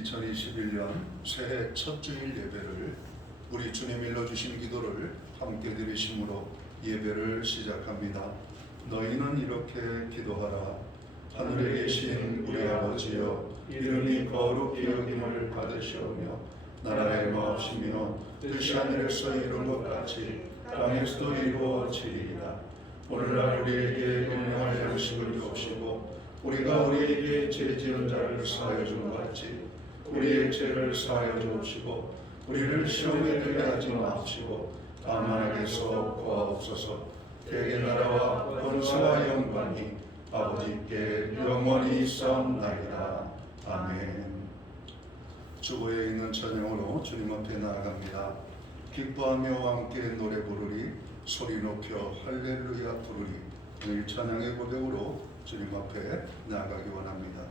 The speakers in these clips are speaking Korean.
2021년 새해 첫 주일 예배를 우리 주님 일러주신 기도를 함께 드리심으로 예배를 시작합니다. 너희는 이렇게 기도하라. 하늘에 계신 우리 아버지여, 이름이 거룩히 여김을 받으시오며 나라의 마옵시며 뜻이 하늘에서 이룬 것 같이 땅에서도 이루어지리이다. 오늘날 우리에게 영원한 양식을 주옵시고 우리가 우리에게 죄 지은 자를 사하여 준 것 같이 우리의 죄를 사하여 주옵시고 우리를 시험에 들게 하지 마옵시고 다만 악에서 구하옵소서. 대개 나라와 권세와 영광이 아버지께 영원히 있사옵나이다. 아멘. 주보에 있는 찬양으로 주님 앞에 나아갑니다. 기뻐하며 함께 노래 부르리, 소리 높여 할렐루야 부르리. 늘 찬양의 고백으로 주님 앞에 나아가기 원합니다.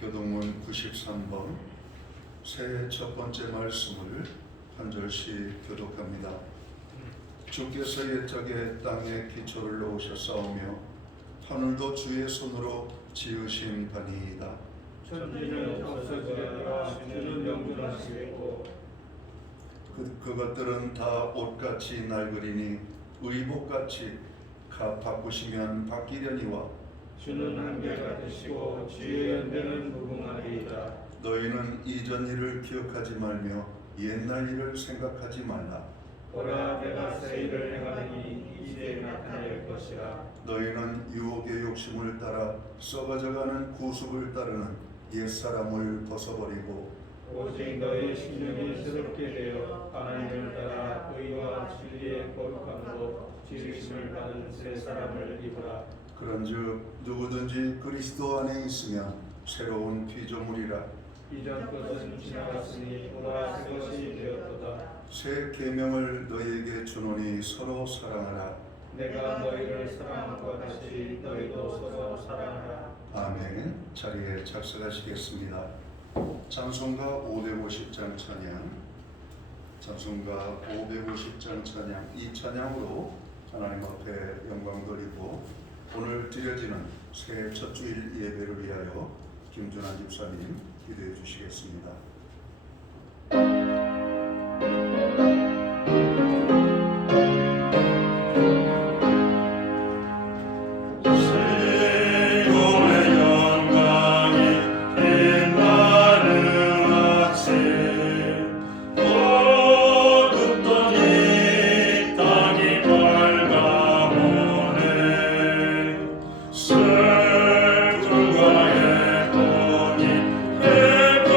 교동문 93번 새해 첫 번째 말씀을 한 절씩 교독합니다. 주께서 옛적에 땅에 기초를 놓으셨사오며 하늘도 주의 손으로 지으신 바니이다. 천지는 없어지려니와 주는 영존하시고 그것들은 다 옷같이 낡으리니 의복같이 바꾸시면 바뀌려니와 주는 한결같으시고 주의 연대는 무궁하리이다. 너희는 이전 일을 기억하지 말며 옛날 일을 생각하지 말라. 보라, 내가 새 일을 행하니 이제 나타낼 것이라. 너희는 유혹의 욕심을 따라 썩어져가는 구습을 따르는 옛사람을 벗어버리고 오직 너희 심령이 새롭게 되어 하나님을 따라 의와 진리의 거룩함으로 지으심을 받은 새 사람을 입으라. 그런즉 누구든지 그리스도 안에 있으면 새로운 피조물이라. 이전 것은 지나갔으니 보라, 새 것이 되었도다. 새 계명을 너희에게 주노니 서로 사랑하라. 내가 너희를 사랑한 것 같이 너희도 서로 사랑하라. 아멘. 자리에 착석하시겠습니다. 찬송가 550장 찬양, 찬송가 550장 찬양, 이 찬양으로 하나님 앞에 영광 돌리고 오늘 드려지는 새해 첫 주일 예배를 위하여 김준환 집사님 기도해 주시겠습니다. 슬픔과 애통이 해도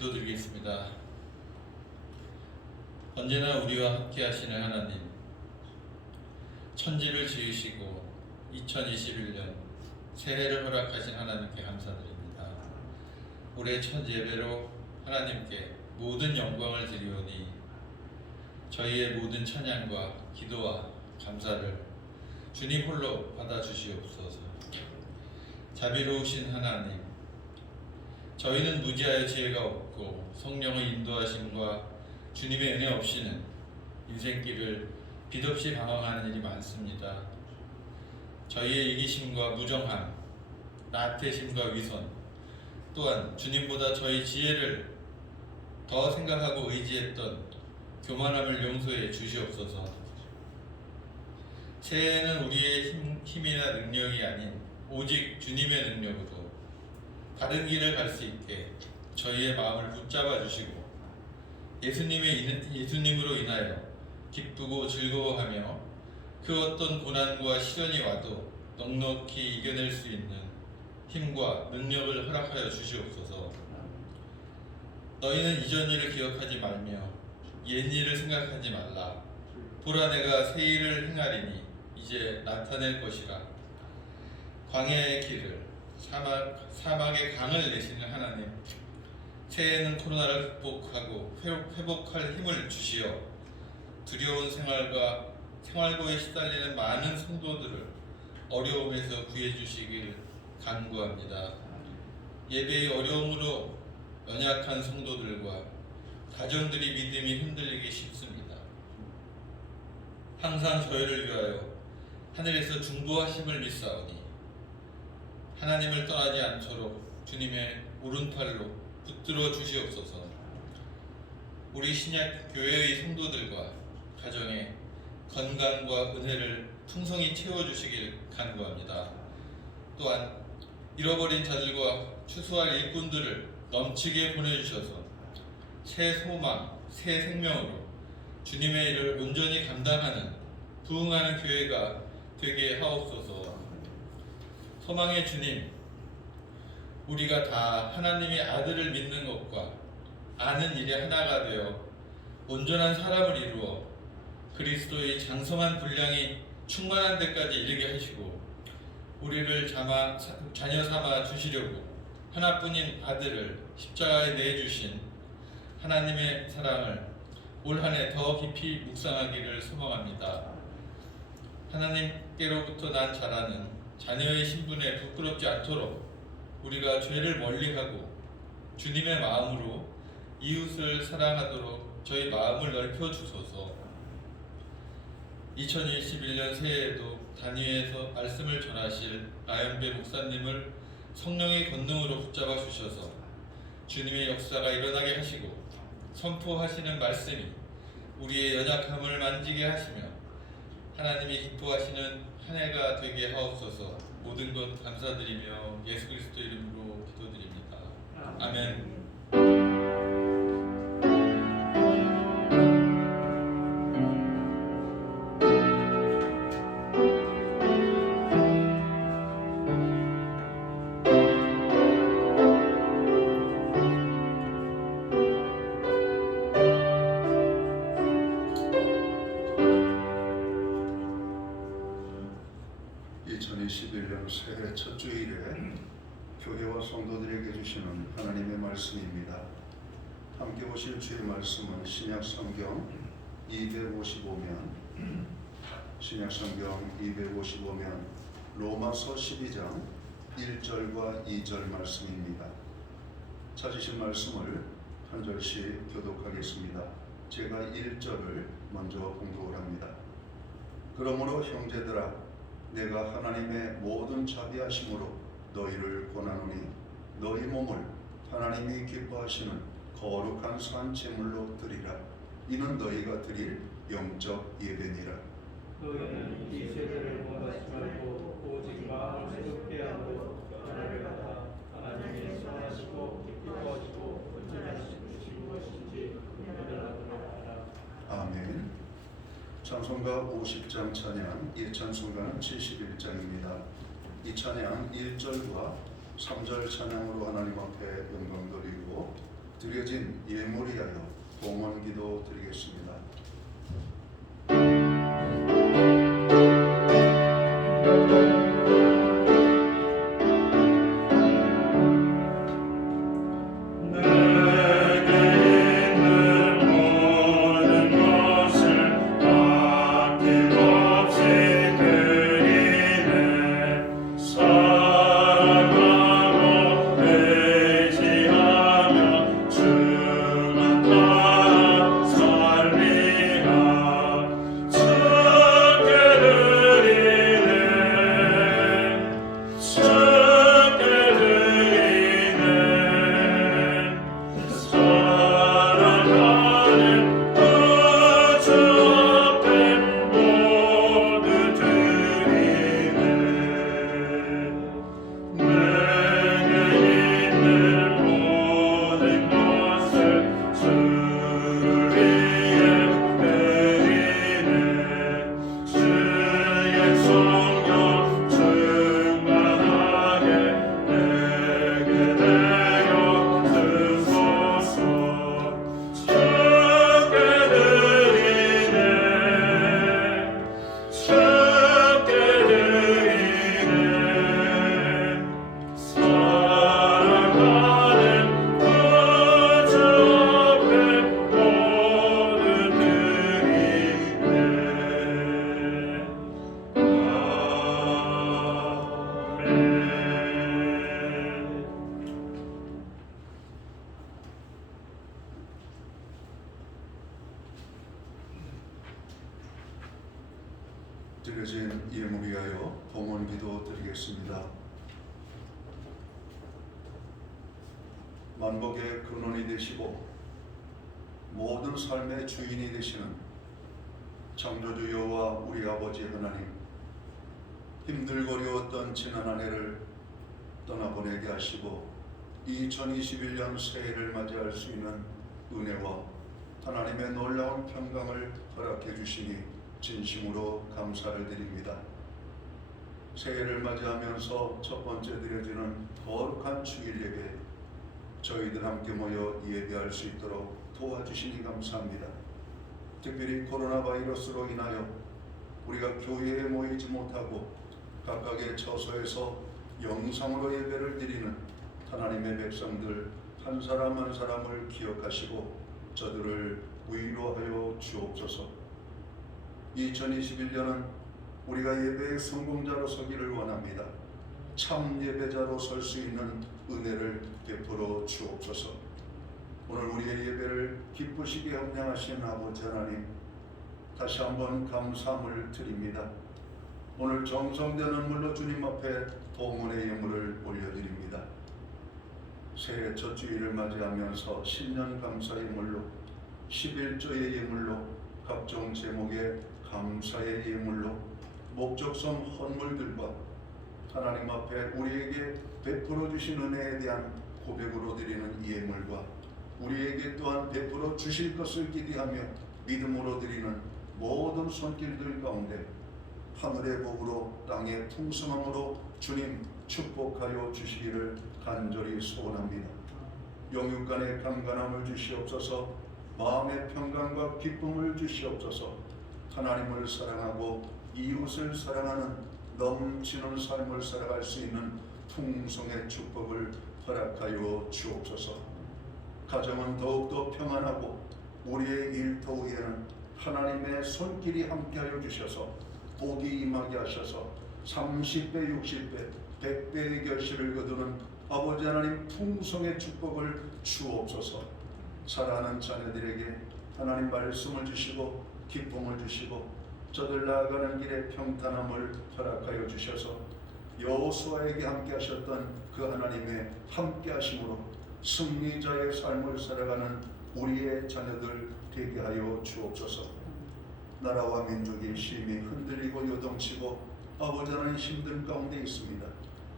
기도드리겠습니다. 언제나 우리와 함께 하시는 하나님, 천지를 지으시고 2021년 새해를 허락하신 하나님께 감사드립니다. 올해 첫 예배로 하나님께 모든 영광을 드리오니 저희의 모든 찬양과 기도와 감사를 주님 홀로 받아주시옵소서. 자비로우신 하나님, 저희는 무지하여 지혜가 없고 성령의 인도하심과 주님의 은혜 없이는 인생길을 빛없이 방황하는 일이 많습니다. 저희의 이기심과 무정함, 나태심과 위선, 또한 주님보다 저희 지혜를 더 생각하고 의지했던 교만함을 용서해 주시옵소서. 새해에는 우리의 힘이나 능력이 아닌 오직 주님의 능력으로 바른 길을 갈 수 있게 저희의 마음을 붙잡아 주시고 예수님으로 인하여 기쁘고 즐거워하며 그 어떤 고난과 시련이 와도 넉넉히 이겨낼 수 있는 힘과 능력을 허락하여 주시옵소서. 너희는 이전 일을 기억하지 말며 옛 일을 생각하지 말라. 보라, 내가 새 일을 행하리니 이제 나타낼 것이라. 광야의 길을 사막의 강을 내시는 하나님, 새해에는 코로나를 극복하고 회복할 힘을 주시어 두려운 생활고에 시달리는 많은 성도들을 어려움에서 구해주시길 간구합니다. 예배의 어려움으로 연약한 성도들과 가정들이 믿음이 흔들리기 쉽습니다. 항상 저희를 위하여 하늘에서 중보하심을 믿사오니 하나님을 떠나지 않도록 주님의 오른팔로 붙들어 주시옵소서. 우리 신약 교회의 성도들과 가정에 건강과 은혜를 풍성히 채워주시길 간구합니다. 또한 잃어버린 자들과 추수할 일꾼들을 넘치게 보내주셔서 새 소망, 새 생명으로 주님의 일을 온전히 감당하는 부흥하는 교회가 되게 하옵소서. 소망의 주님, 우리가 다 하나님의 아들을 믿는 것과 아는 일에 하나가 되어 온전한 사람을 이루어 그리스도의 장성한 분량이 충만한 데까지 이르게 하시고 우리를 자녀 삼아 주시려고 하나뿐인 아들을 십자가에 내주신 하나님의 사랑을 올 한 해 더 깊이 묵상하기를 소망합니다. 하나님께로부터 난 자라는 자녀의 신분에 부끄럽지 않도록 우리가 죄를 멀리하고 주님의 마음으로 이웃을 사랑하도록 저희 마음을 넓혀 주소서. 2021년 새해에도 단위에서 말씀을 전하실 나연배 목사님을 성령의 권능으로 붙잡아 주셔서 주님의 역사가 일어나게 하시고 선포하시는 말씀이 우리의 연약함을 만지게 하시며 하나님이 기뻐하시는 한 해가 되게 하옵소서. 모든 것 감사드리며 예수 그리스도 이름으로 기도드립니다. 아멘. 새해 첫 주일에 교회와 성도들에게 주시는 하나님의 말씀입니다. 함께 보실 주의 말씀은 신약 성경 255면 로마서 12장 1절과 2절 말씀입니다. 찾으신 말씀을 한 절씩 교독하겠습니다. 제가 1절을 먼저 봉독을 합니다. 그러므로 형제들아, 내가 하나님의 모든 자비하심으로 너희를 권하노니 너희 몸을 하나님이 기뻐하시는 거룩한 산 제물로 드리라. 이는 너희가 드릴 영적 예배니라. 너희는 이 세대를 본받지 말고 오직 마음을 새롭게 하고 변화를 받아 하나님의 선하시고 기뻐하시고 온전하신 무엇인지 분별하도록 하라. 아멘. 찬송가 50장 찬양, 이 찬송가는 71장입니다. 이 찬양 1절과 3절 찬양으로 하나님 앞에 영광 돌리고 드려진 예물을 위하여 봉헌기도 드리겠습니다. 드려진 예물을 위하여 봉헌기도 드리겠습니다. 만복의 근원이 되시고 모든 삶의 주인이 되시는 창조주 여호와 우리 아버지 하나님, 힘들고 어려웠던 지난 한 해를 떠나보내게 하시고 2021년 새해를 맞이할 수 있는 은혜와 하나님의 놀라운 평강을 허락해 주시니 진심으로 감사를 드립니다. 새해를 맞이하면서 첫 번째 드려지는 거룩한 주일 예배, 저희들 함께 모여 예배할 수 있도록 도와주시니 감사합니다. 특별히 코로나 바이러스로 인하여 우리가 교회에 모이지 못하고 각각의 처소에서 영상으로 예배를 드리는 하나님의 백성들 한 사람 한 사람을 기억하시고 저들을 위로하여 주옵소서. 2021년은 우리가 예배의 성공자로 서기를 원합니다. 참 예배자로 설 수 있는 은혜를 베풀어 주옵소서. 오늘 우리의 예배를 기쁘시게 함양하신 아버지 하나님, 다시 한번 감사함을 드립니다. 오늘 정성된 눈물로 주님 앞에 봉헌의 예물을 올려드립니다. 새해 첫 주일을 맞이하면서 신년 감사 예물로, 11조의 예물로, 각종 제목의 감사의 예물로, 목적성 헌물들과 하나님 앞에 우리에게 베풀어 주신 은혜에 대한 고백으로 드리는 예물과 우리에게 또한 베풀어 주실 것을 기대하며 믿음으로 드리는 모든 손길들 가운데 하늘의 복으로 땅의 풍성함으로 주님 축복하여 주시기를 간절히 소원합니다. 영육간의 강건함을 주시옵소서. 마음의 평강과 기쁨을 주시옵소서. 하나님을 사랑하고 이웃을 사랑하는 넘치는 삶을 살아갈 수 있는 풍성의 축복을 허락하여 주옵소서. 가정은 더욱더 평안하고 우리의 일터 위에는 하나님의 손길이 함께하여 주셔서 복이 임하게 하셔서 30배, 60배, 100배의 결실을 거두는 아버지 하나님 풍성의 축복을 주옵소서. 사랑하는 자녀들에게 하나님 말씀을 주시고 기쁨을 주시고 저들 나아가는 길에 평탄함을 허락하여 주셔서 여호수아에게 함께 하셨던 그 하나님의 함께 하심으로 승리자의 삶을 살아가는 우리의 자녀들 되게 하여 주옵소서. 나라와 민족이 심히 흔들리고 요동치고 아버지 하나님 힘든 가운데 있습니다.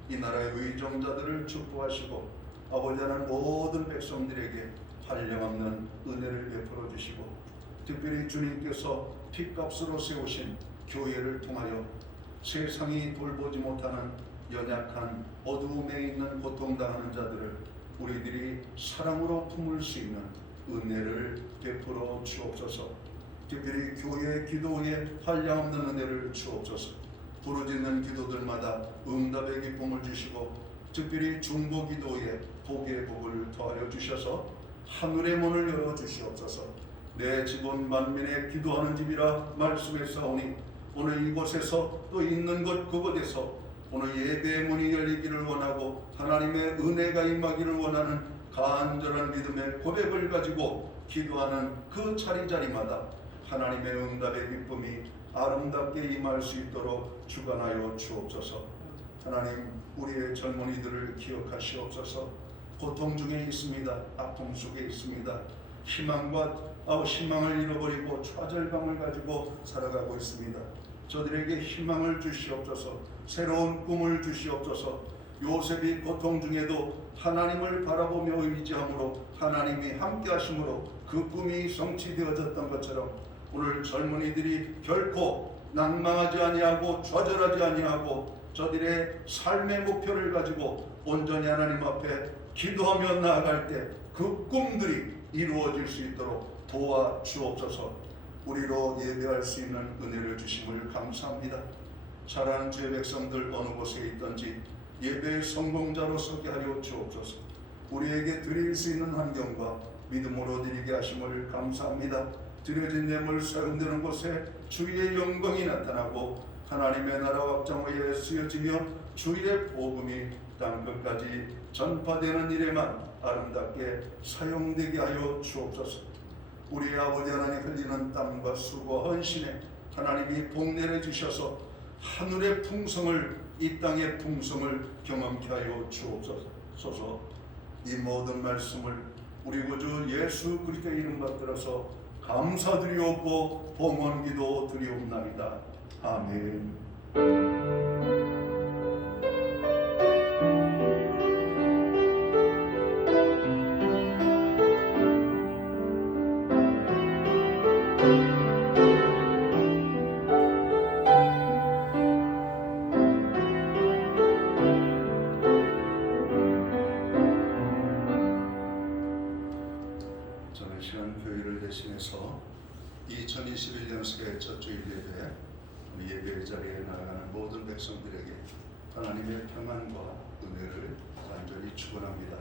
이 나라의 의정자들을 축복하시고 아버지 하나님 모든 백성들에게 한량없는 은혜를 베풀어 주시고 특별히 주님께서 핏값으로 세우신 교회를 통하여 세상이 돌보지 못하는 연약한 어두움에 있는 고통당하는 자들을 우리들이 사랑으로 품을 수 있는 은혜를 베풀어 주옵소서. 특별히 교회 기도에 한량없는 은혜를 주옵소서. 부르짖는 기도들마다 응답의 기쁨을 주시고 특별히 중보 기도에 복의 복을 더하여 주셔서 하늘의 문을 열어 주시옵소서. 내 집은 만민의 기도하는 집이라 말씀했사오니 오늘 이곳에서 또 있는 것 그곳에서 오늘 예배의 문이 열리기를 원하고 하나님의 은혜가 임하기를 원하는 간절한 믿음의 고백을 가지고 기도하는 그 자리자리마다 하나님의 응답의 기쁨이 아름답게 임할 수 있도록 주관하여 주옵소서. 하나님, 우리의 젊은이들을 기억하시옵소서. 고통 중에 있습니다. 아픔 속에 있습니다. 희망을 잃어버리고 좌절감을 가지고 살아가고 있습니다. 저들에게 희망을 주시옵소서. 새로운 꿈을 주시옵소서. 요셉이 고통 중에도 하나님을 바라보며 의지함으로 하나님이 함께 하심으로 그 꿈이 성취되어졌던 것처럼 오늘 젊은이들이 결코 낭망하지 아니하고 좌절하지 아니하고 저들의 삶의 목표를 가지고 온전히 하나님 앞에 기도하며 나아갈 때 그 꿈들이 이루어질 수 있도록 도와주옵소서. 우리로 예배할 수 있는 은혜를 주심을 감사합니다. 사랑하는 주의 백성들 어느 곳에 있든지 예배의 성공자로 서게 하여 주옵소서. 우리에게 드릴 수 있는 환경과 믿음으로 드리게 하심을 감사합니다. 드려진 예물 사용되는 곳에 주의 영광이 나타나고 하나님의 나라 확장에 쓰여지며 주의 복음이 땅끝까지 전파되는 일에만 아름답게 사용되게 하여 주옵소서. 우리 아버지 하나님 흘리는 땀과 수고와 헌신에 하나님이 복 내려주셔서 하늘의 풍성을 이 땅의 풍성을 경험케 하여 주옵소서. 이 모든 말씀을 우리 구주 예수 그리스도의 이름 받들어서 감사드리옵고 봉헌기도 드리옵나이다. 아멘. 저는 시간 교회를 대신해서 2021년 새해 첫 주일 예배 우리 예배 자리에 나아가는 모든 백성들에게 하나님의 평안과 은혜를 간절히 축원합니다.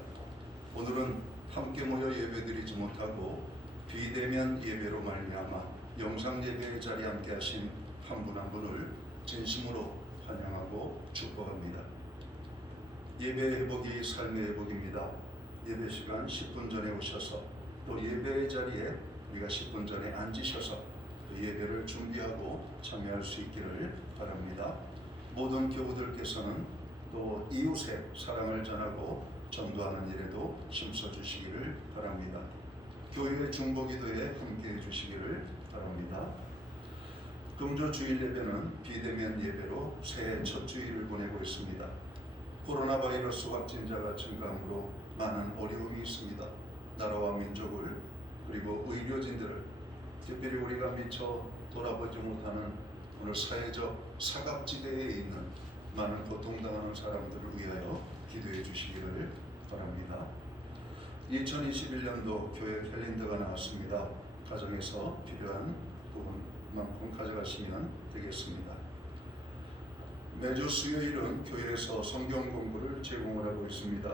오늘은 함께 모여 예배드리지 못하고 비대면 예배로 말미암아 영상 예배의 자리에 함께 하신 한 분 한 분을 진심으로 환영하고 축복합니다. 예배 회복이 삶의 회복입니다. 예배 시간 10분 전에 오셔서 또 예배의 자리에 우리가 10분 전에 앉으셔서 예배를 준비하고 참여할 수 있기를 바랍니다. 모든 교우들께서는 또 이웃의 사랑을 전하고 전도하는 일에도 힘써주시기를 바랍니다. 교회의 중보기도에 함께해 주시기를 바랍니다. 금주 주일 예배는 비대면 예배로 새해 첫 주일을 보내고 있습니다. 코로나 바이러스 확진자가 증가함으로 많은 어려움이 있습니다. 나라와 민족을 그리고 의료진들을 특별히 우리가 미처 돌아보지 못하는 오늘 사회적 사각지대에 있는 많은 고통당하는 사람들을 위하여 기도해 주시기를 바랍니다. 2021년도 교회 캘린더가 나왔습니다. 가정에서 필요한 부분만큼 가져가시면 되겠습니다. 매주 수요일은 교회에서 성경 공부를 제공을 하고 있습니다.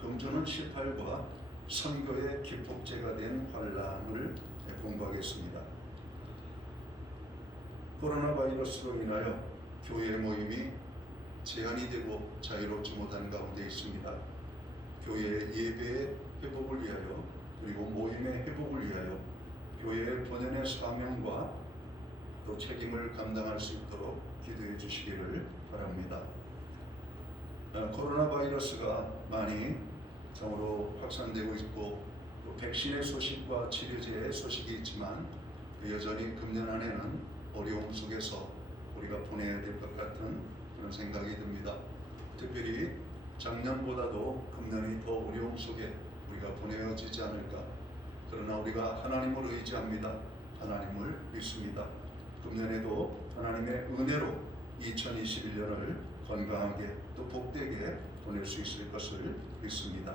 금주는 18과 선교의 기폭제가 된 환란을 공부하겠습니다. 코로나 바이러스로 인하여 교회 모임이 제한이 되고 자유롭지 못한 가운데 있습니다. 교회의 예배의 회복을 위하여 그리고 모임의 회복을 위하여 교회의 본연의 사명과 또 책임을 감당할 수 있도록 기도해 주시기를 바랍니다. 코로나 바이러스가 많이 참으로 확산되고 있고 또 백신의 소식과 치료제의 소식이 있지만 여전히 금년 한 해는 어려움 속에서 우리가 보내야 될 것 같은 그런 생각이 듭니다. 특별히 작년보다도 금년이 더 어려움 속에 우리가 보내어지지 않을까. 그러나 우리가 하나님을 의지합니다. 하나님을 믿습니다. 금년에도 하나님의 은혜로 2021년을 건강하게 또 복되게 보낼 수 있을 것을 믿습니다.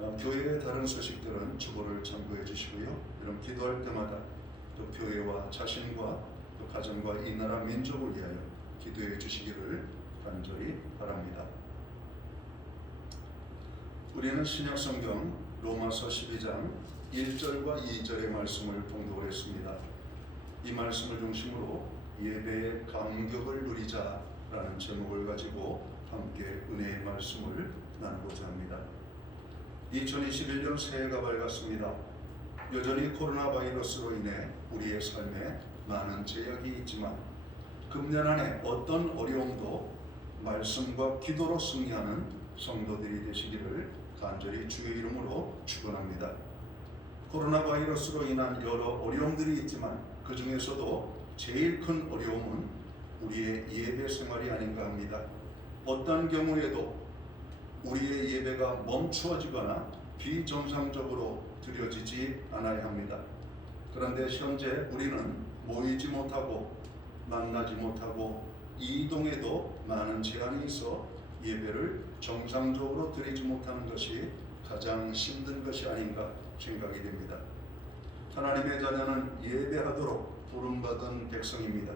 교회의 다른 소식들은 주보를 참고해 주시고요. 이런 기도할 때마다 또 교회와 자신과 또 가정과 이 나라 민족을 위하여 기도해 주시기를 간절히 바랍니다. 우리는 신약성경 로마서 12장 1절과 2절의 말씀을 봉독을 했습니다. 이 말씀을 중심으로 예배의 감격을 누리자라는 제목을 가지고 함께 은혜의 말씀을 나누고자 합니다. 2021년 새해가 밝았습니다. 여전히 코로나 바이러스로 인해 우리의 삶에 많은 제약이 있지만 금년 안에 어떤 어려움도 말씀과 기도로 승리하는 성도들이 되시기를 간절히 주의 이름으로 축원합니다. 코로나 바이러스로 인한 여러 어려움들이 있지만 그 중에서도 제일 큰 어려움은 우리의 예배 생활이 아닌가 합니다. 어떤 경우에도 우리의 예배가 멈추어지거나 비정상적으로 드려지지 않아야 합니다. 그런데 현재 우리는 모이지 못하고 만나지 못하고 이동에도 많은 제한이 있어 예배를 정상적으로 드리지 못하는 것이 가장 힘든 것이 아닌가 생각이 됩니다. 하나님의 자녀는 예배하도록 부름받은 백성입니다.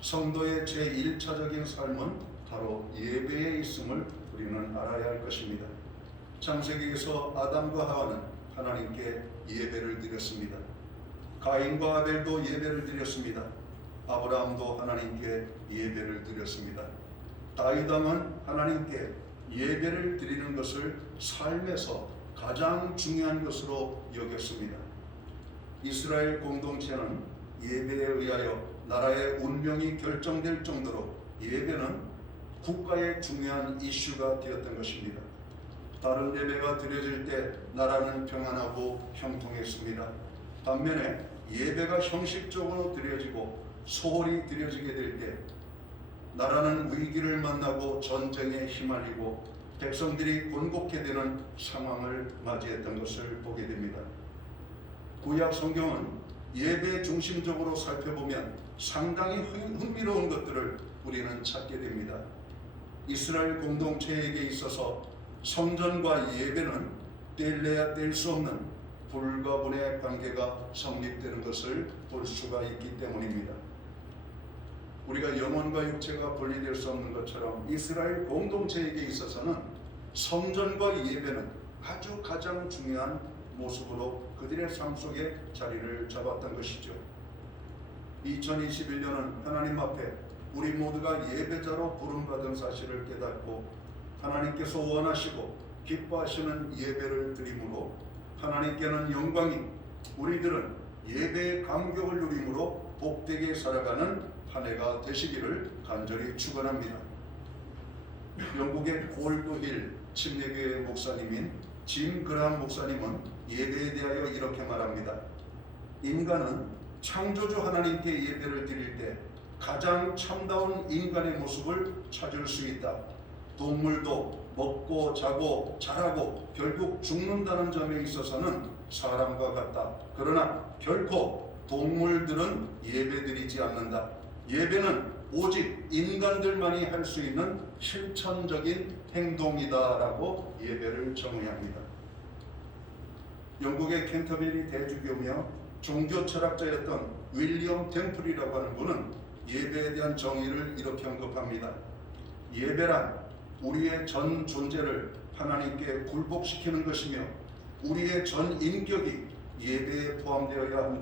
성도의 제1차적인 삶은 바로 예배에 있음을 우리는 알아야 할 것입니다. 창세기에서 아담과 하와는 하나님께 예배를 드렸습니다. 가인과 아벨도 예배를 드렸습니다. 아브라함도 하나님께 예배를 드렸습니다. 다윗 왕은 하나님께 예배를 드리는 것을 삶에서 가장 중요한 것으로 여겼습니다. 이스라엘 공동체는 예배에 의하여 나라의 운명이 결정될 정도로 예배는 국가의 중요한 이슈가 되었던 것입니다. 다른 예배가 드려질 때 나라는 평안하고 형통했습니다. 반면에 예배가 형식적으로 드려지고 소홀히 드려지게 될 때 나라는 위기를 만나고 전쟁에 휘말리고 백성들이 곤곡해 되는 상황을 맞이했던 것을 보게 됩니다. 구약 성경은 예배 중심적으로 살펴보면 상당히 흥미로운 것들을 우리는 찾게 됩니다. 이스라엘 공동체에게 있어서 성전과 예배는 뗄래야 뗄 수 없는 불가분의 관계가 성립되는 것을 볼 수가 있기 때문입니다. 우리가 영혼과 육체가 분리될 수 없는 것처럼 이스라엘 공동체에게 있어서는 성전과 예배는 아주 가장 중요한 모습으로 그들의 삶 속에 자리를 잡았던 것이죠. 2021년은 하나님 앞에 우리 모두가 예배자로 부름받은 사실을 깨닫고 하나님께서 원하시고 기뻐하시는 예배를 드림으로 하나님께는 영광이, 우리들은 예배의 감격을 누림으로 복되게 살아가는 한 해가 되시기를 간절히 축원합니다. 영국의 골드힐 침례교회 목사님인 짐 그라함 목사님은 예배에 대하여 이렇게 말합니다. 인간은 창조주 하나님께 예배를 드릴 때 가장 참다운 인간의 모습을 찾을 수 있다. 동물도 먹고 자고 자라고 결국 죽는다는 점에 있어서는 사람과 같다. 그러나 결코 동물들은 예배드리지 않는다. 예배는 오직 인간들만이 할 수 있는 실천적인 행동이다라고 예배를 정의합니다. 영국의 캔터베리 대주교며 종교 철학자였던 윌리엄 템플이라고 하는 분은 예배에 대한 정의를 이렇게 언급합니다. 예배란 우리의 전 존재를 하나님께 굴복시키는 것이며 우리의 전 인격이 예배에 포함되어야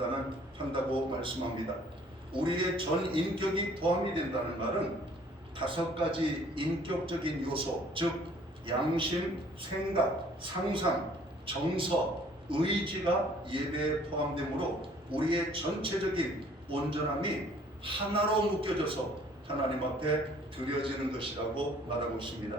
한다고 말씀합니다. 우리의 전 인격이 포함이 된다는 말은 5가지 인격적인 요소, 즉 양심, 생각, 상상, 정서, 의지가 예배에 포함되므로 우리의 전체적인 온전함이 하나로 묶여져서 하나님 앞에 드려지는 것이라고 말하고 있습니다.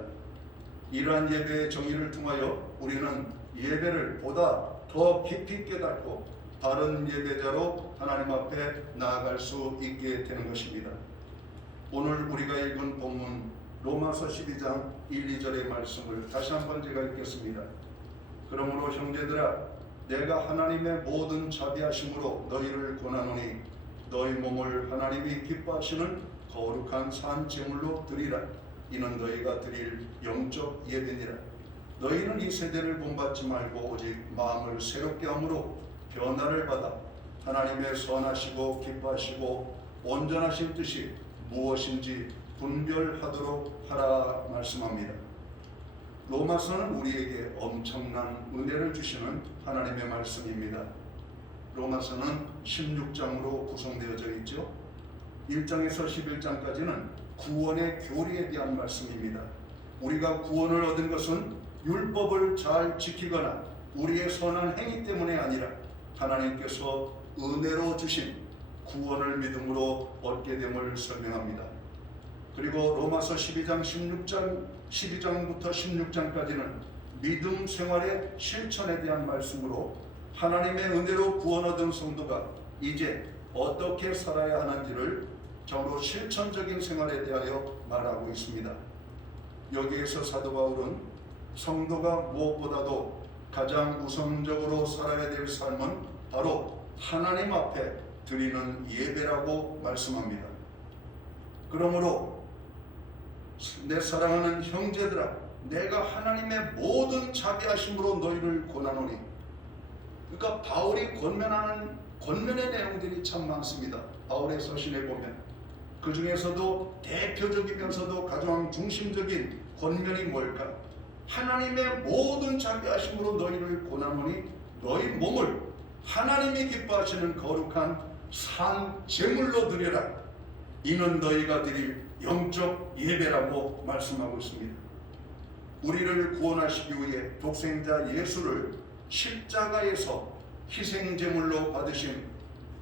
이러한 예배의 정의를 통하여 우리는 예배를 보다 더 깊이 깨닫고 다른 예배자로 하나님 앞에 나아갈 수 있게 되는 것입니다. 오늘 우리가 읽은 본문 로마서 12장 1, 2절의 말씀을 다시 한번 제가 읽겠습니다. 그러므로 형제들아 내가 하나님의 모든 자비하심으로 너희를 권하노니 너희 몸을 하나님이 기뻐하시는 거룩한 산 제물로 드리라. 이는 너희가 드릴 영적 예배니라. 너희는 이 세대를 본받지 말고 오직 마음을 새롭게 함으로 변화를 받아 하나님의 선하시고 기뻐하시고 온전하신 뜻이 무엇인지 분별하도록 하라 말씀합니다. 로마서는 우리에게 엄청난 은혜를 주시는 하나님의 말씀입니다. 로마서는 16장으로 구성되어져 있죠. 1장에서 11장까지는 구원의 교리에 대한 말씀입니다. 우리가 구원을 얻은 것은 율법을 잘 지키거나 우리의 선한 행위 때문에 아니라 하나님께서 은혜로 주신 구원을 믿음으로 얻게 됨을 설명합니다. 그리고 로마서 12장부터 16장까지는 믿음 생활의 실천에 대한 말씀으로 하나님의 은혜로 구원 얻은 성도가 이제 어떻게 살아야 하는지를 적으로 실천적인 생활에 대하여 말하고 있습니다. 여기에서 사도 바울은 성도가 무엇보다도 가장 우선적으로 살아야 될 삶은 바로 하나님 앞에 드리는 예배라고 말씀합니다. 그러므로 내 사랑하는 형제들아, 내가 하나님의 모든 자비하심으로 너희를 권하노니. 그러니까 바울이 권면의 내용들이 참 많습니다. 바울의 서신에 보면 그 중에서도 대표적이면서도 가장 중심적인 권면이 뭘까? 하나님의 모든 자비하심으로 너희를 권하노니 너희 몸을 하나님이 기뻐하시는 거룩한 산 제물로 드리라. 이는 너희가 드릴 영적 예배라고 말씀하고 있습니다. 우리를 구원하시기 위해 독생자 예수를 십자가에서 희생제물로 받으신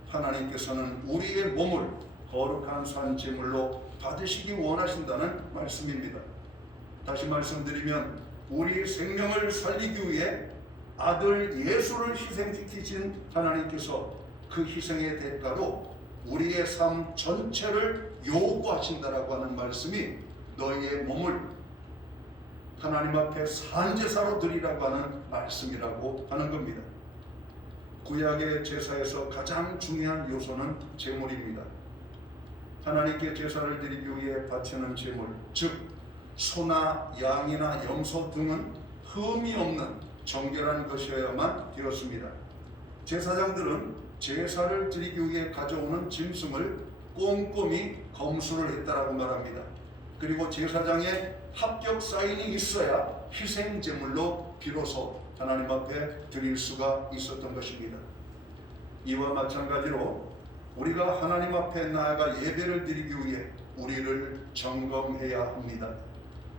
하나님께서는 우리의 몸을 거룩한 산 제물로 받으시기 원하신다는 말씀입니다. 다시 말씀드리면 우리 생명을 살리기 위해 아들 예수를 희생시키신 하나님께서 그 희생의 대가로 우리의 삶 전체를 요구하신다라고 하는 말씀이 너희의 몸을 하나님 앞에 산제사로 드리라고 하는 말씀이라고 하는 겁니다. 구약의 제사에서 가장 중요한 요소는 제물입니다. 하나님께 제사를 드리기 위해 바치는 제물, 즉 소나 양이나 염소 등은 흠이 없는 정결한 것이어야만 되었습니다. 제사장들은 제사를 드리기 위해 가져오는 짐승을 꼼꼼히 검수를 했다라고 말합니다. 그리고 제사장의 합격 사인이 있어야 희생 제물로 비로소 하나님 앞에 드릴 수가 있었던 것입니다. 이와 마찬가지로 우리가 하나님 앞에 나아가 예배를 드리기 위해 우리를 점검해야 합니다.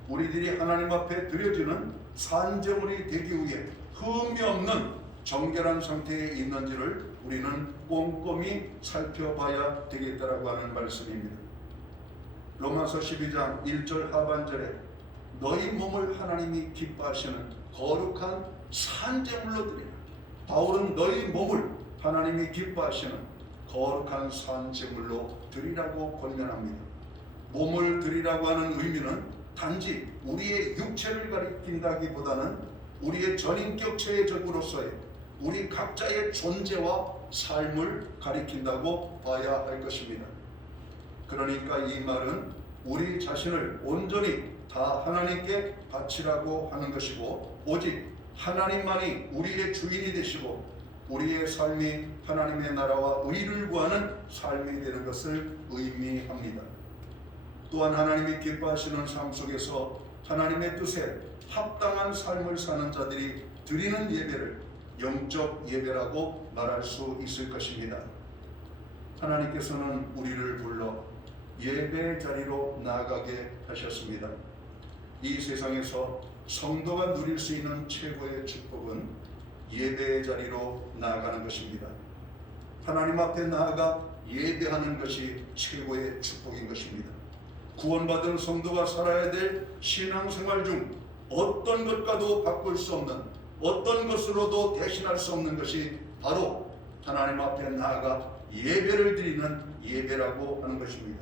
우리들이 하나님 앞에 드려지는 산제물이 되기 위해 흠이 없는 정결한 상태에 있는지를 우리는 꼼꼼히 살펴봐야 되겠다라고 하는 말씀입니다. 로마서 12장 1절 하반절에 너희 몸을 하나님이 기뻐하시는 거룩한 산제물로 드리라. 바울은 너희 몸을 하나님이 기뻐하시는 거룩한 산제물로 드리라고 권면합니다. 몸을 드리라고 하는 의미는 단지 우리의 육체를 가리킨다기보다는 우리의 전인격체의 적으로서의 우리 각자의 존재와 삶을 가리킨다고 봐야 할 것입니다. 그러니까 이 말은 우리 자신을 온전히 다 하나님께 바치라고 하는 것이고 오직 하나님만이 우리의 주인이 되시고 우리의 삶이 하나님의 나라와 의를 구하는 삶이 되는 것을 의미합니다. 또한 하나님이 기뻐하시는 삶 속에서 하나님의 뜻에 합당한 삶을 사는 자들이 드리는 예배를 영적 예배라고 말할 수 있을 것입니다. 하나님께서는 우리를 불러 예배의 자리로 나아가게 하셨습니다. 이 세상에서 성도가 누릴 수 있는 최고의 축복은 예배의 자리로 나아가는 것입니다. 하나님 앞에 나아가 예배하는 것이 최고의 축복인 것입니다. 구원받은 성도가 살아야 될 신앙생활 중 어떤 것과도 바꿀 수 없는, 어떤 것으로도 대신할 수 없는 것이 바로 하나님 앞에 나아가 예배를 드리는 예배라고 하는 것입니다.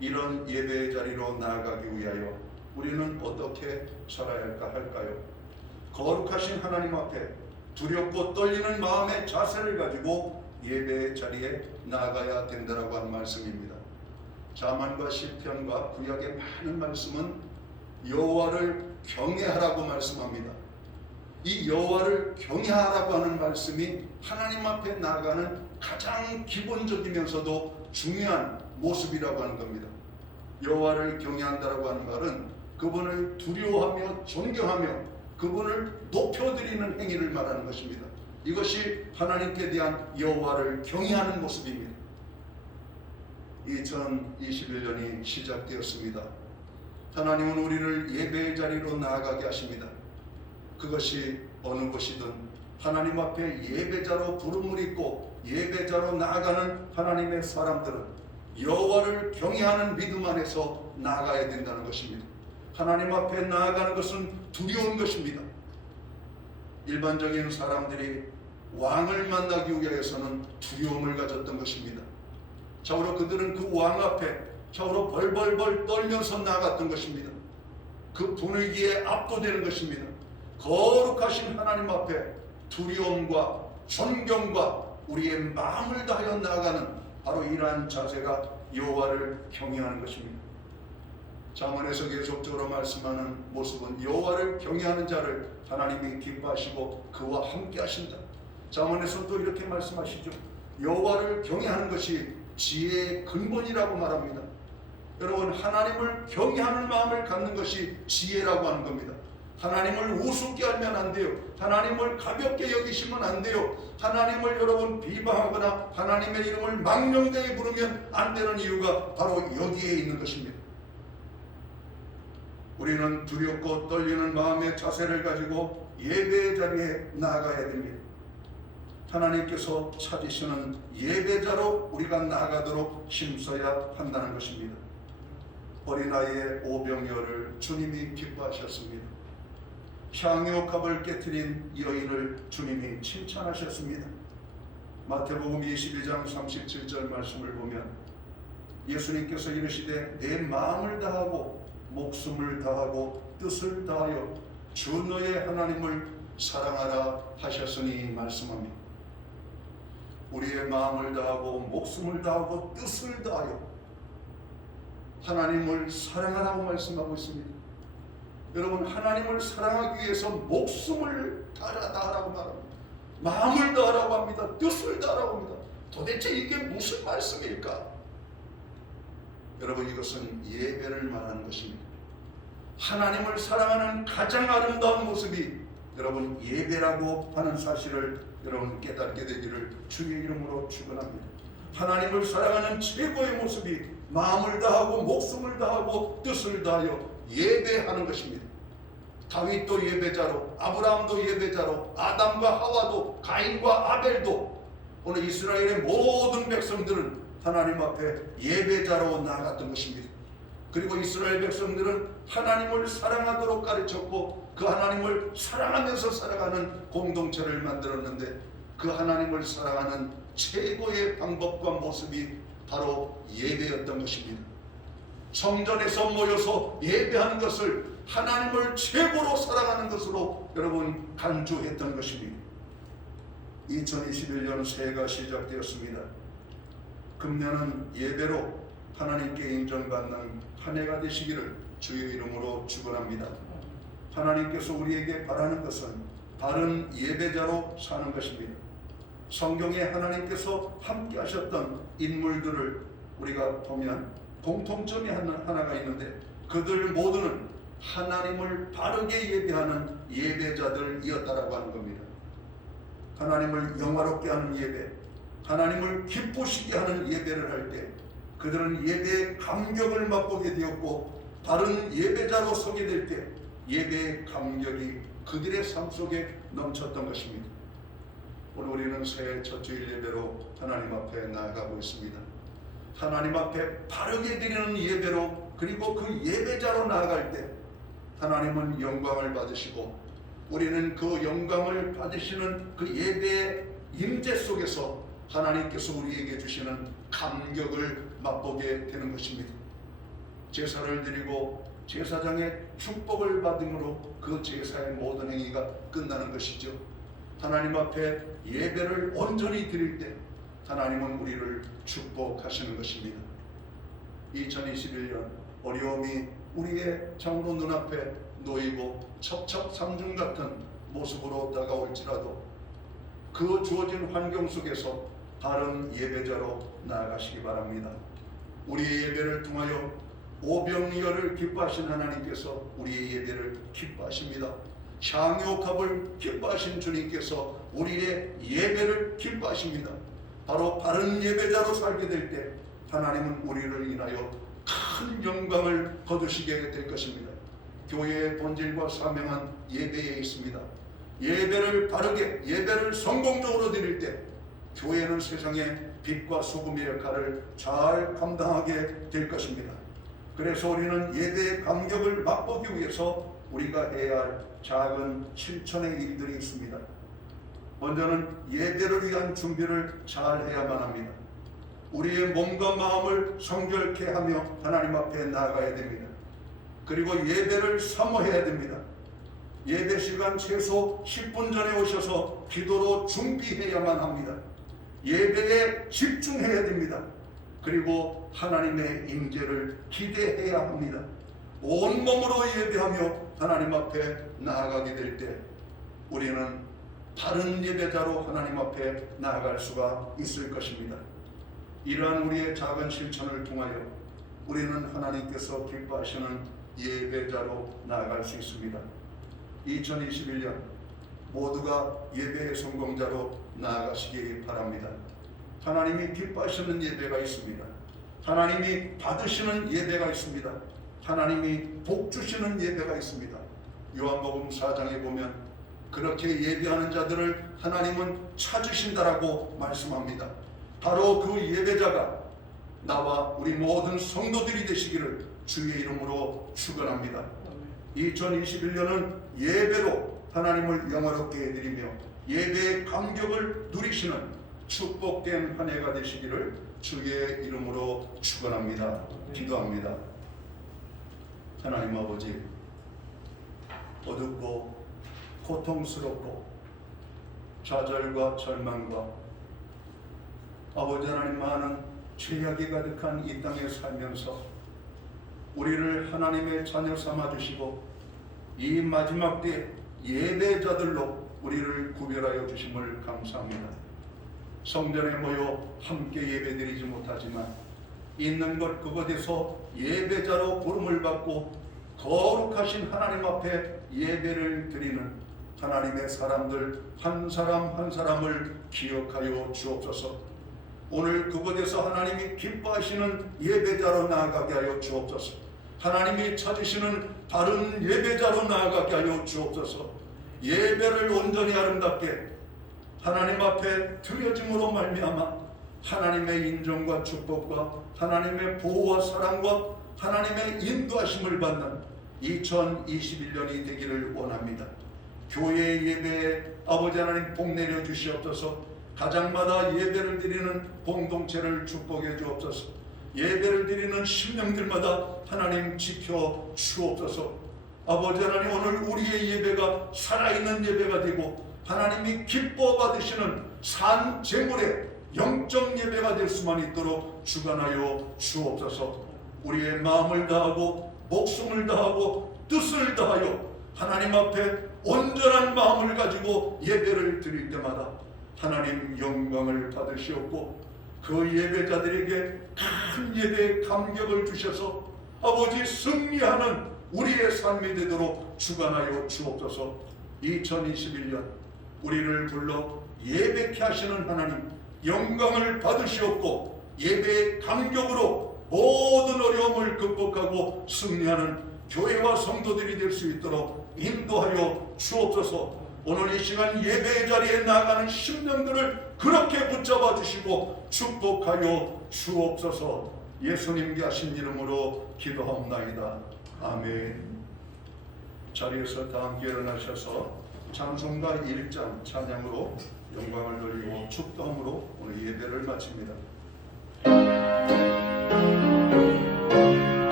이런 예배의 자리로 나아가기 위하여 우리는 어떻게 살아야 할까요? 거룩하신 하나님 앞에 두렵고 떨리는 마음의 자세를 가지고 예배의 자리에 나아가야 된다라고 하는 말씀입니다. 자만과 시편과 구약의 많은 말씀은 여호와를 경외하라고 말씀합니다. 이 여호와를 경외하라고 하는 말씀이 하나님 앞에 나아가는 가장 기본적이면서도 중요한 모습이라고 하는 겁니다. 여호와를 경외한다라고 하는 말은 그분을 두려워하며 존경하며 그분을 높여드리는 행위를 말하는 것입니다. 이것이 하나님께 대한 여호와를 경외하는 모습입니다. 2021년이 시작되었습니다. 하나님은 우리를 예배의 자리로 나아가게 하십니다. 그것이 어느 곳이든 하나님 앞에 예배자로 부름을 입고 예배자로 나아가는 하나님의 사람들은 여호와를 경외하는 믿음 안에서 나아가야 된다는 것입니다. 하나님 앞에 나아가는 것은 두려운 것입니다. 일반적인 사람들이 왕을 만나기 위해서는 두려움을 가졌던 것입니다. 참으로 그들은 그 왕 앞에 참으로 벌벌벌 떨면서 나아갔던 것입니다. 그 분위기에 압도되는 것입니다. 거룩하신 하나님 앞에 두려움과 존경과 우리의 마음을 다하여 나아가는 바로 이러한 자세가 여호와를 경외하는 것입니다. 잠언에서 계속적으로 말씀하는 모습은 여호와를 경외하는 자를 하나님이 기뻐하시고 그와 함께 하신다. 잠언에서 또 이렇게 말씀하시죠. 여호와를 경외하는 것이 지혜의 근본이라고 말합니다. 여러분, 하나님을 경외하는 마음을 갖는 것이 지혜라고 하는 겁니다. 하나님을 우습게 알면 안 돼요. 하나님을 가볍게 여기시면 안 돼요. 하나님을 여러분 비방하거나 하나님의 이름을 망령되이 부르면 안 되는 이유가 바로 여기에 있는 것입니다. 우리는 두렵고 떨리는 마음의 자세를 가지고 예배의 자리에 나아가야 됩니다. 하나님께서 찾으시는 예배자로 우리가 나아가도록 힘써야 한다는 것입니다. 어린아이의 오병이어를 주님이 기뻐하셨습니다. 향유값을 깨뜨린 여인을 주님이 칭찬하셨습니다. 마태복음 22장 37절 말씀을 보면 예수님께서 이르시되 내 마음을 다하고 목숨을 다하고 뜻을 다하여 주 너의 하나님을 사랑하라 하셨으니 말씀합니다. 우리의 마음을 다하고 목숨을 다하고 뜻을 다하여 하나님을 사랑하라고 말씀하고 있습니다. 여러분, 하나님을 사랑하기 위해서 목숨을 다하라고 말합니다. 마음을 다하라고 합니다. 뜻을 다하라고 합니다. 도대체 이게 무슨 말씀일까? 여러분, 이것은 예배를 말하는 것입니다. 하나님을 사랑하는 가장 아름다운 모습이 여러분 예배라고 하는 사실을 여러분 깨닫게 되기를 주의 이름으로 축원합니다. 하나님을 사랑하는 최고의 모습이 마음을 다하고 목숨을 다하고 뜻을 다하여 예배하는 것입니다. 다윗도 예배자로, 아브라함도 예배자로, 아담과 하와도, 가인과 아벨도, 오늘 이스라엘의 모든 백성들은 하나님 앞에 예배자로 나아갔던 것입니다. 그리고 이스라엘 백성들은 하나님을 사랑하도록 가르쳤고 그 하나님을 사랑하면서 살아가는 공동체를 만들었는데 그 하나님을 사랑하는 최고의 방법과 모습이 바로 예배였던 것입니다. 성전에서 모여서 예배하는 것을 하나님을 최고로 사랑하는 것으로 여러분 간주했던 것입니다. 2021년 새해가 시작되었습니다. 금년은 예배로 하나님께 인정받는 한 해가 되시기를 주의 이름으로 축원합니다. 하나님께서 우리에게 바라는 것은 바른 예배자로 사는 것입니다. 성경에 하나님께서 함께 하셨던 인물들을 우리가 보면 공통점이 하나가 있는데 그들 모두는 하나님을 바르게 예배하는 예배자들이었다라고 하는 겁니다. 하나님을 영화롭게 하는 예배, 하나님을 기쁘시게 하는 예배를 할 때 그들은 예배의 감격을 맛보게 되었고 바른 예배자로 서게 될 때 예배의 감격이 그들의 삶 속에 넘쳤던 것입니다. 오늘 우리는 새해 첫 주일 예배로 하나님 앞에 나아가고 있습니다. 하나님 앞에 바르게 드리는 예배로 그리고 그 예배자로 나아갈 때 하나님은 영광을 받으시고 우리는 그 영광을 받으시는 그 예배의 임재 속에서 하나님께서 우리에게 주시는 감격을 맛보게 되는 것입니다. 제사를 드리고 제사장의 축복을 받음으로 그 제사의 모든 행위가 끝나는 것이죠. 하나님 앞에 예배를 온전히 드릴 때 하나님은 우리를 축복하시는 것입니다. 2021년 어려움이 우리의 참으로 눈앞에 놓이고 첩첩산중 같은 모습으로 다가올지라도 그 주어진 환경 속에서 바른 예배자로 나아가시기 바랍니다. 우리의 예배를 통하여 오병이어를 기뻐하신 하나님께서 우리의 예배를 기뻐하십니다. 향유갑을 기뻐하신 주님께서 우리의 예배를 기뻐하십니다. 바로 바른 예배자로 살게 될 때 하나님은 우리를 인하여 큰 영광을 거두시게 될 것입니다. 교회의 본질과 사명은 예배에 있습니다. 예배를 바르게, 예배를 성공적으로 드릴 때 교회는 세상의 빛과 소금의 역할을 잘 감당하게 될 것입니다. 그래서 우리는 예배의 감격을 맛보기 위해서 우리가 해야 할 작은 실천의 일들이 있습니다. 먼저는 예배를 위한 준비를 잘 해야만 합니다. 우리의 몸과 마음을 성결케 하며 하나님 앞에 나아가야 됩니다. 그리고 예배를 사모해야 됩니다. 예배 시간 최소 10분 전에 오셔서 기도로 준비해야만 합니다. 예배에 집중해야 됩니다. 그리고 하나님의 임재를 기대해야 합니다. 온몸으로 예배하며 하나님 앞에 나아가게 될 때 우리는 바른 예배자로 하나님 앞에 나아갈 수가 있을 것입니다. 이러한 우리의 작은 실천을 통하여 우리는 하나님께서 기뻐하시는 예배자로 나아갈 수 있습니다. 2021년 모두가 예배의 성공자로 나아가시기 바랍니다. 하나님이 기뻐하시는 예배가 있습니다. 하나님이 받으시는 예배가 있습니다. 하나님이 복 주시는 예배가 있습니다. 요한복음 4장에 보면 그렇게 예배하는 자들을 하나님은 찾으신다라고 말씀합니다. 바로 그 예배자가 나와 우리 모든 성도들이 되시기를 주의 이름으로 축원합니다. 2021년은 예배로 하나님을 영화롭게 해드리며 예배의 감격을 누리시는 축복된 한 해가 되시기를 주의 이름으로 축원합니다. 기도합니다. 하나님 아버지, 어둡고 고통스럽고 좌절과 절망과 아버지 하나님 많은 죄악이 가득한 이 땅에 살면서 우리를 하나님의 자녀 삼아주시고 이 마지막 때 예배자들로 우리를 구별하여 주심을 감사합니다. 성전에 모여 함께 예배드리지 못하지만 있는 것 그곳에서 예배자로 부름을 받고 거룩하신 하나님 앞에 예배를 드리는 하나님의 사람들 한 사람 한 사람을 기억하여 주옵소서. 오늘 그곳에서 하나님이 기뻐하시는 예배자로 나아가게 하여 주옵소서. 하나님이 찾으시는 바른 예배자로 나아가게 하여 주옵소서. 예배를 온전히 아름답게 하나님 앞에 드려짐으로 말미암아 하나님의 인정과 축복과 하나님의 보호와 사랑과 하나님의 인도하심을 받는 2021년이 되기를 원합니다. 교회 예배에 아버지 하나님 복 내려 주시옵소서. 가정마다 예배를 드리는 공동체를 축복해 주옵소서. 예배를 드리는 심령들마다 하나님 지켜 주옵소서. 아버지 하나님, 오늘 우리의 예배가 살아있는 예배가 되고 하나님이 기뻐 받으시는 산 제물의 영적 예배가 될 수만 있도록 주관하여 주옵소서. 우리의 마음을 다하고 목숨을 다하고 뜻을 다하여 하나님 앞에 온전한 마음을 가지고 예배를 드릴 때마다 하나님 영광을 받으시옵고 그 예배자들에게 큰 예배의 감격을 주셔서 아버지 승리하는 우리의 삶이 되도록 주관하여 주옵소서. 2021년 우리를 불러 예배케 하시는 하나님 영광을 받으시옵고 예배의 감격으로 모든 어려움을 극복하고 승리하는 교회와 성도들이 될 수 있도록 인도하여 주옵소서. 오늘 이 시간 예배의 자리에 나가는 심령들을 그렇게 붙잡아 주시고 축복하여 주옵소서. 예수님께 하신 이름으로 기도하옵나이다. 아멘. 자리에서 다 함께 일어나셔서 찬송가 1장 찬양으로 영광을 돌리고 축도함으로 오늘 예배를 마칩니다.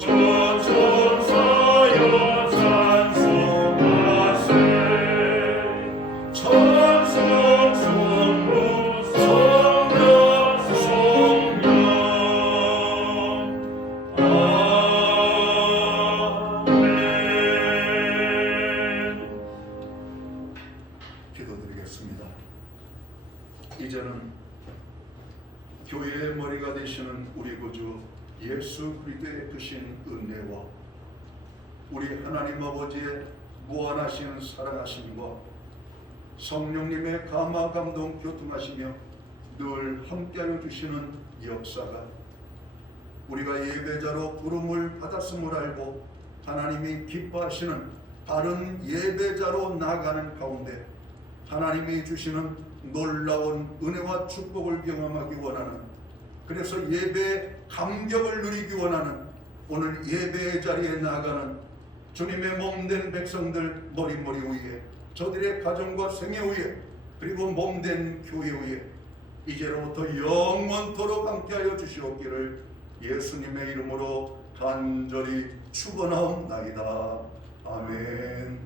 주 은혜와 우리 하나님 아버지의 무한하신 사랑하심과 성령님의 감화 감동 교통하시며 늘 함께하여 주시는 역사가 우리가 예배자로 부름을 받았음을 알고 하나님이 기뻐하시는 다른 예배자로 나아가는 가운데 하나님이 주시는 놀라운 은혜와 축복을 경험하기 원하는, 그래서 예배의 감격을 누리기 원하는 오늘 예배의 자리에 나아가는 주님의 몸된 백성들 머리머리 위에, 저들의 가정과 생애 위에, 그리고 몸된 교회 위에 이제로부터 영원토록 함께하여 주시옵기를 예수님의 이름으로 간절히 축원하옵나이다. 아멘.